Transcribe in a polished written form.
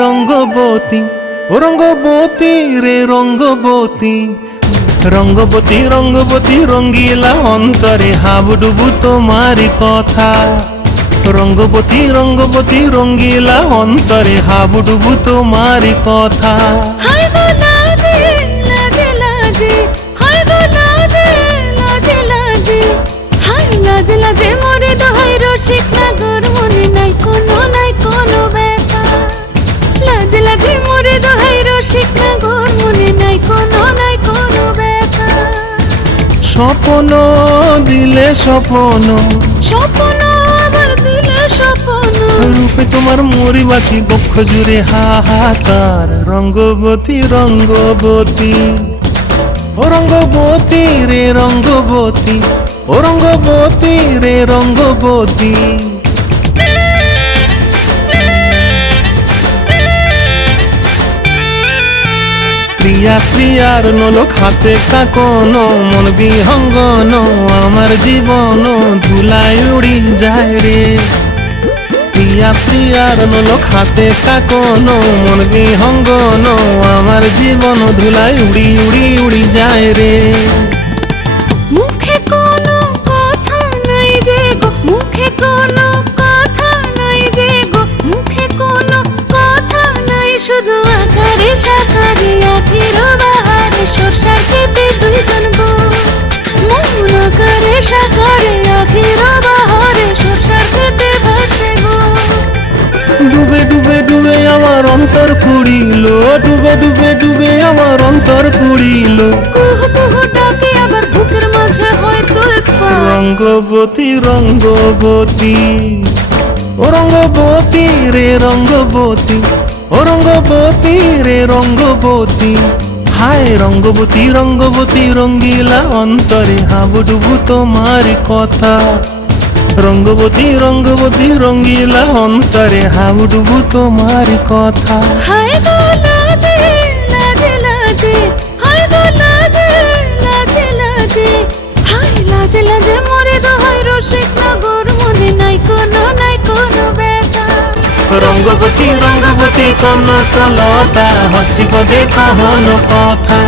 রঙ্গবতী, ও রঙ্গবতী রে রঙ্গবতী, রঙ্গবতী রঙ্গবতী রঙ্গিলা অন্তরে হাবুডুবু তোমারি কথা। রঙ্গবতী রঙ্গবতী রঙ্গিলা অন্তরে হাবুডুবু তোমারি কথা। হায় গো লাজে লাজে লাজে, হায় গো লাজে লাজে লাজে, হায় লাজে লাজে মরে দোহাই রসিক নাগর মনে নাই কোনো ব্যথা। লাজে লাজে মরে দোহাই রসিক নাগর মনে নাই কোনো ব্যথা। স্বপ্ন দিলে স্বপ্ন, স্বপ্ন আবার দিলে স্বপ্ন, রূপে তোমার মরি বাছি বক্ষ জুড়ে হাহাকার। রঙ্গবতী রঙ্গবতী, ও রঙ্গবতী রে রঙ্গবতী, ও রঙ্গবতী রে রঙ্গবতী। প্রিয়া প্রিয়ার নলক হাতে কাকন, মন বিহঙ্গন আমার জীবন ধুলায় উড়ি যায় রে। প্রিয়া প্রিয়ার নলক হাতে কাকন, মন বিহঙ্গন আমার জীবন ধুলায় উড়ি উড়ি উড়ি যায় রে। মুখে কোনো কথা নাই যে গো, মুখে কোনো কথা নাই যে গো, মুখে কোনো কথা নাই, শুধু আকারে সাকারে আখির বাহারে সরষার খেতে দুইজন গো। মন আকারে সাকারে আখির বাহারে সরষার খেতে ভাসে গো। ডুবে ডুবে ডুবে আমার অন্তর পুড়িল, ডুবে ডুবে ডুবে আমার অন্তর পুড়িল। কুহু কুহু ডাকে আবার বুকের মাঝে হয় তোলপাড়। রঙ্গবতী রঙ্গবতী, ও রঙ্গবতী রে রঙ্গবতী, ও রঙ্গবতী রে রঙ্গবতী। হায় রঙ্গবতী রঙ্গবতী রঙ্গিলা অন্তরে হাবুডুবু তোমার কথা। রঙ্গবতী রঙ্গবতী রঙ্গিলা অন্তরে হাবুডুবু তোমার কথা। হায় গো লাজে লাজে লাজে, হায় গো লাজে লাজে লাজে, হায় লাজে লাজে মরে দোহাই রসিক নগর মনে নাই কোনো ব্যথা। রঙ্গবতী রঙ্গবতী কনকলতা হসিব দেখা হন কথা।